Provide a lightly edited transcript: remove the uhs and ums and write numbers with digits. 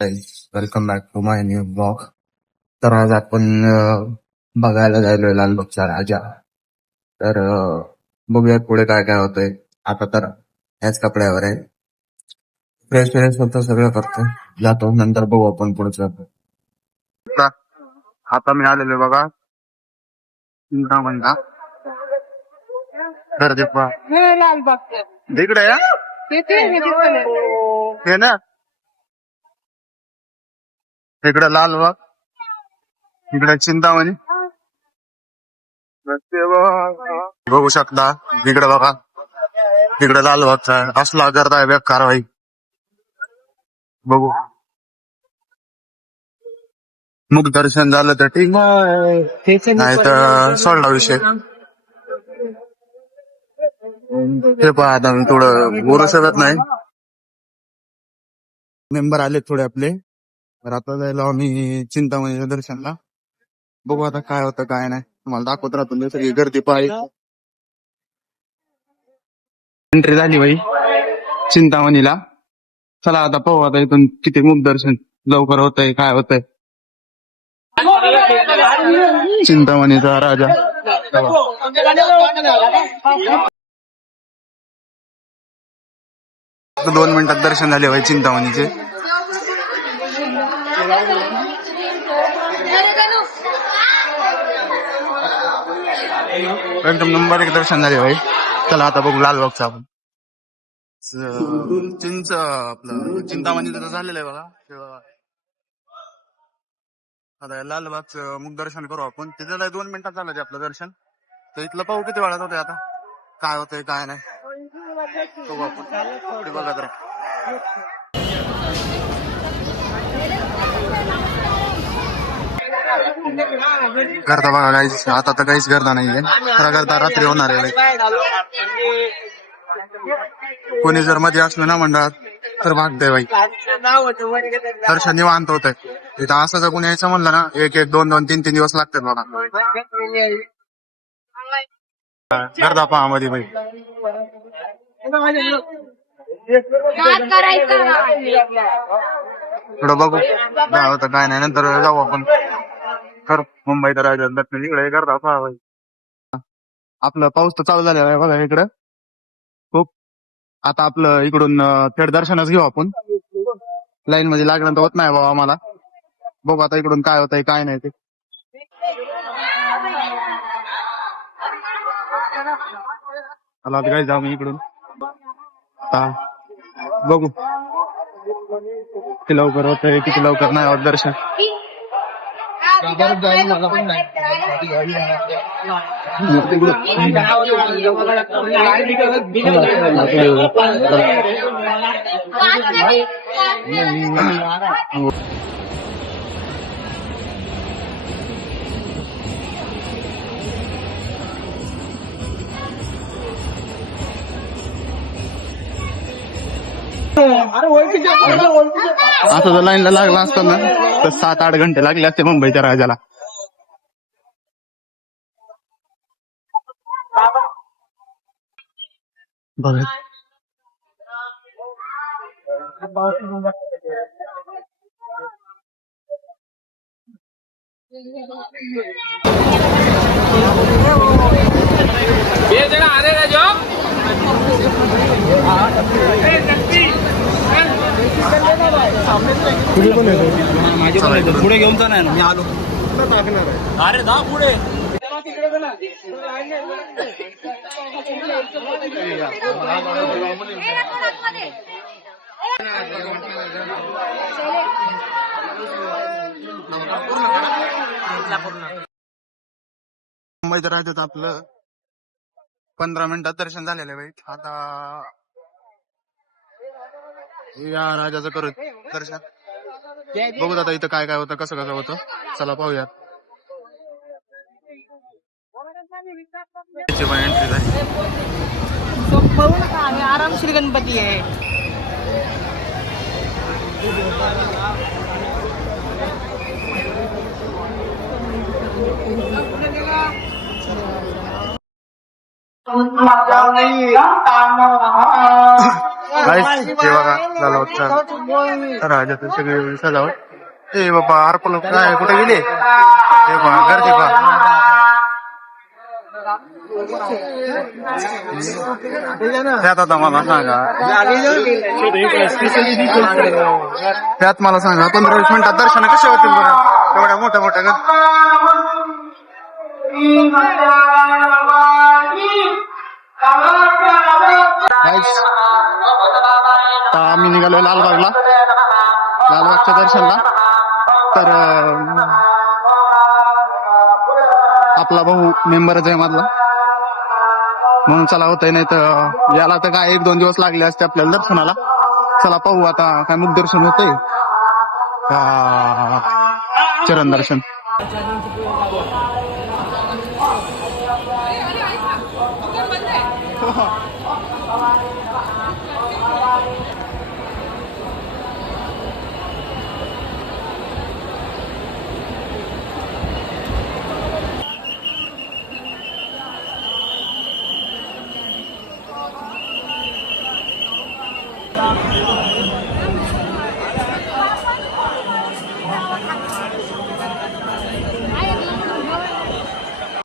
Welcome back to my new blog. तर आज आपण बघायला जायलोय लालबागचा राजा. तर बघूयात पुढे काय काय होतंय. आता तर ह्याच कपड्यावर आहे. फ्रेश फ्रेश होतं, सगळं करतो, जातो, नंतर बघू आपण पुढचं. आता मी आलेलो बघा चिंतामणीला. तर इकडे हे ना, इकडे लालबाग, इकडे चिंतामणी. बघू शकता इकडे बघा, इकडे लालबागचा असला करताय बेकार कारवाई. बघू, मुख दर्शन झालं तर ठीक, नाही तर सोडला विषय. हे पहा, आता मी थोडं बोलू शकत नाही. मेंबर आले थोडे आपले, तर आता जायला आम्ही चिंतामणीच्या दर्शनला. बघू आता काय होतं काय नाही, तुम्हाला दाखवत राहतो. सगळी गर्दी पाहिजे. एंट्री झाली बाई चिंतामणीला. चला आता पाहू आता इथून किती मुख दर्शन लवकर होतंय, काय होतंय. चिंतामणीचा राजा 2 मिनिटात दर्शन झाले भाई चिंतामणीचे. एकदम नंबर 1 दर्शन झाले भाई. चला आता बघू लालबागचं आपण. आपलं चिंतामणीचं तर झालेलं आहे बघा. आता लालबागचं मुख दर्शन करू आपण. तिथं 2 मिनिटात झालं ते आपलं दर्शन. तर इथलं पाहू किती वेळात होतंय, आता काय होतंय काय नाही बघू आपण. बघा जरा करता बघा काहीच, आता तर काहीच करता नाहीये. खरा करता रात्री होणार आहे. कोणी जर मध्ये असलं ना मंडळात तर भागतंय बाई. दर्शन निवांत होत आहे. इथं असं जर कोणी यायचं म्हणलं ना, 1-1, 2-2, 3-3 दिवस लागतात बघा. करता पहा मध्ये बाई. थोडं बघू काय होतं काय नाही, नंतर जाऊ आपण. कर मुंबईत राहायचं दर्शन इकडे करता पहा बाई. आपलं पाऊस तर चालू झालेला आहे बघा इकडं खूप. आता आपलं इकडून थेट दर्शनच घेऊ आपण. लाईन मध्ये लागल्यानंतर होत नाही बाबा आम्हाला. बघू आता इकडून काय होतंय काय नाही ते. चला आता काय जाऊ मी इकडून. बघू किती लवकर होतंय किती लवकर नाही होत दर्शन. असं जर लाईनला लागला असतं ना तर 7-8 घंटे लागले असते मुंबईच्या राजाला. बघ पुढे घेऊन जा नाही मी आलो. अरे जा पुढे. मुंबईत राहतात आपलं 15 मिनिटात दर्शन झालेलं आहे. आता या राजाचं करू दर्शन. बघू आता इथं काय काय होतं कसं कसं होतं. चला पाहूयात. आरामशीर गणपती आहे. नाईस. हे बघा झालं होतं राजाचं सगळे सजावट. ए बाबा अर्पण काय कुठे गेले? हे बघा गर्दी पहा. त्यात आता मला सांगा, त्यात मला सांगा 15-20 मिनिटात दर्शन कसे होतील बरं एवढ्या मोठ्या मोठ्या आम्ही निघालोय लालबागला, लालबागच्या दर्शनला. तर आपला भाऊ मेंबरच आहे मधला, म्हणून चला होतंय. नाही तर याला तर काय 1-2 दिवस लागले असते आपल्याला दर्शनाला. चला पाहू आता काय मुख दर्शन होतंय का चरण दर्शन.